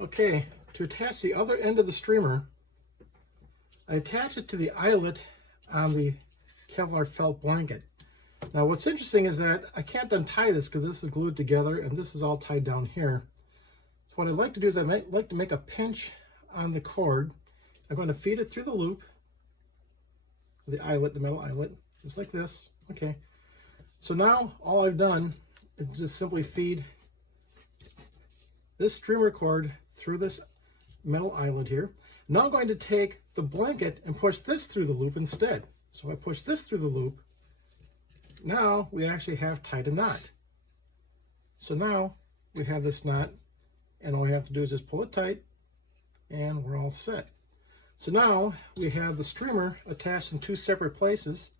Okay, to attach the other end of the streamer, I attach it to the eyelet on the Kevlar felt blanket. Now what's interesting is that I can't untie this because this is glued together and this is all tied down here. So what I'd like to do is I'd like to make a pinch on the cord. I'm going to feed it through the loop, the eyelet, the metal eyelet, just like this. Okay, so now all I've done is just simply feed this streamer cord through this metal eyelet here. Now I'm going to take the blanket and push this through the loop instead. So I push this through the loop. Now we actually have tied a knot. So now we have this knot, and all we have to do is just pull it tight and we're all set. So now we have the streamer attached in two separate places.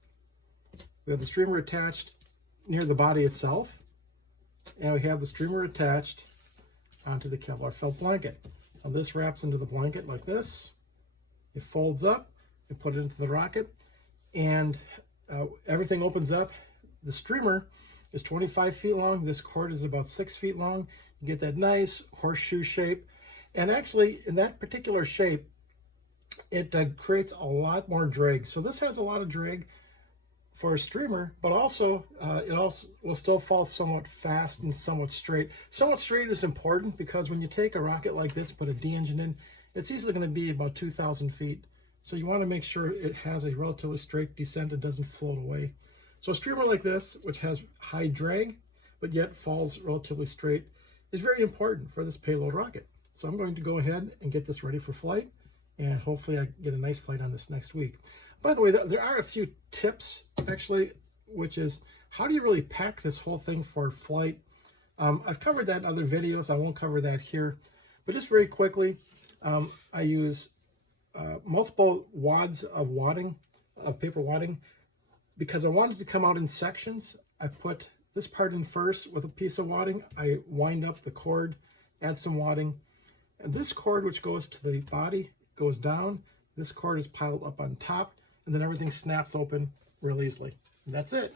We have the streamer attached near the body itself, and we have the streamer attached onto the Kevlar felt blanket. Now this wraps into the blanket like this. It folds up, you put it into the rocket, and everything opens up. The streamer is 25 feet long. This cord is about 6 feet long. You get that nice horseshoe shape. And actually, in that particular shape, it creates a lot more drag. So this has a lot of drag for a streamer, but also it also will still fall somewhat fast and somewhat straight. Somewhat straight is important because when you take a rocket like this, put a D engine in, it's easily going to be about 2,000 feet. So you want to make sure it has a relatively straight descent and doesn't float away. So a streamer like this, which has high drag, but yet falls relatively straight, is very important for this payload rocket. So I'm going to go ahead and get this ready for flight, and hopefully I get a nice flight on this next week. By the way, there are a few tips, actually, which is how do you really pack this whole thing for flight? I've covered that in other videos. I won't cover that here. But just very quickly, I use multiple wads of wadding, of paper wadding, because I wanted to come out in sections. I put this part in first with a piece of wadding. I wind up the cord, add some wadding. And this cord, which goes to the body, goes down. This cord is piled up on top, and then everything snaps open real easily. And that's it.